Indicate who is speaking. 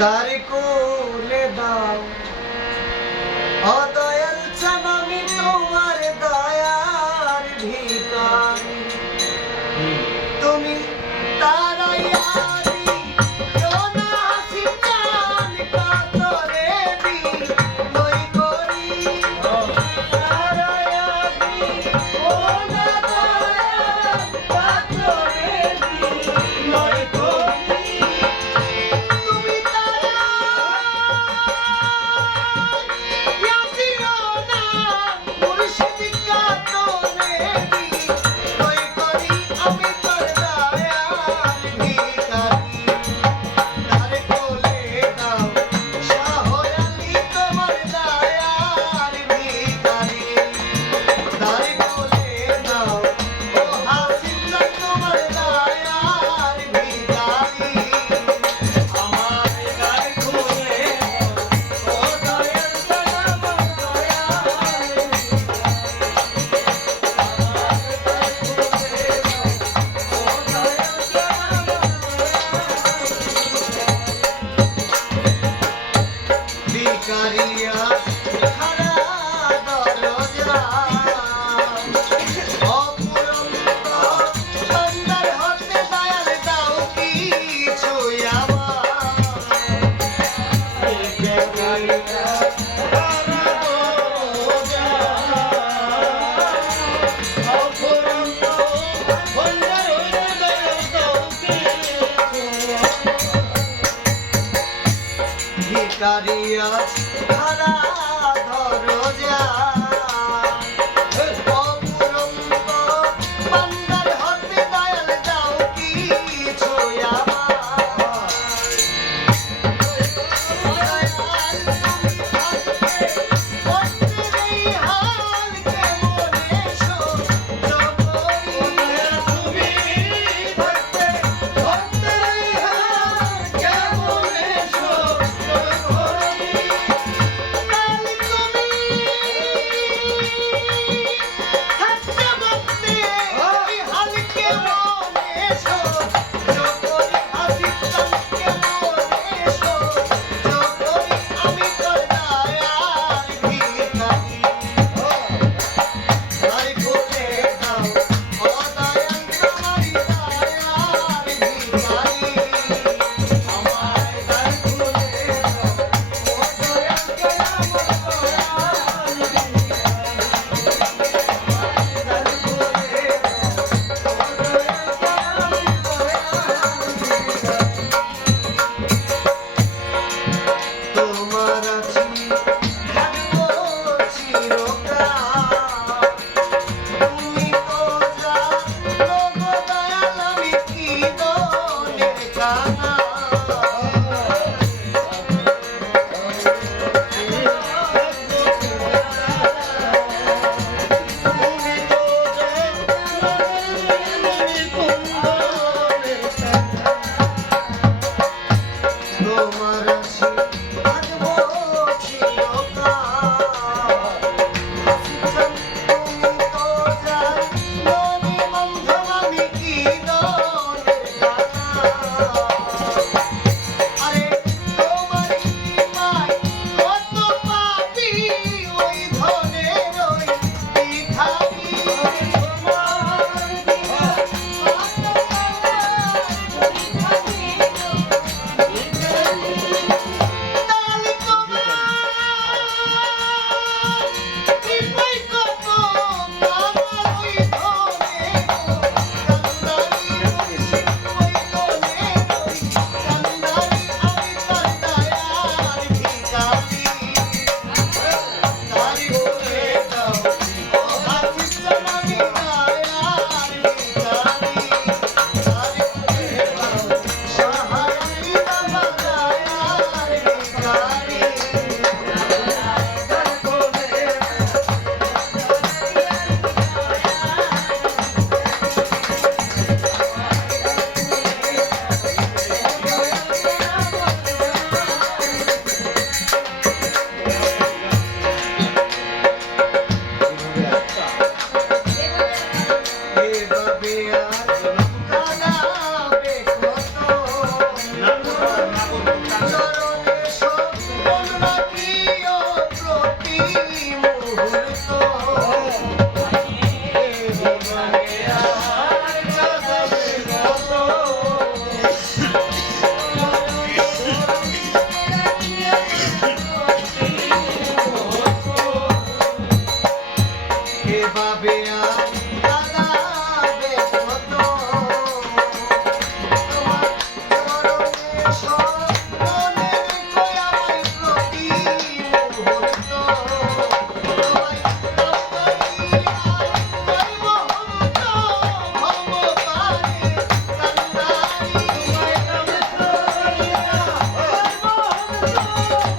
Speaker 1: দাঁড়ি কোলে দাও। অদয়াল চান ভিকারিয়া খারা ধরো অপুরন্ত Thank you.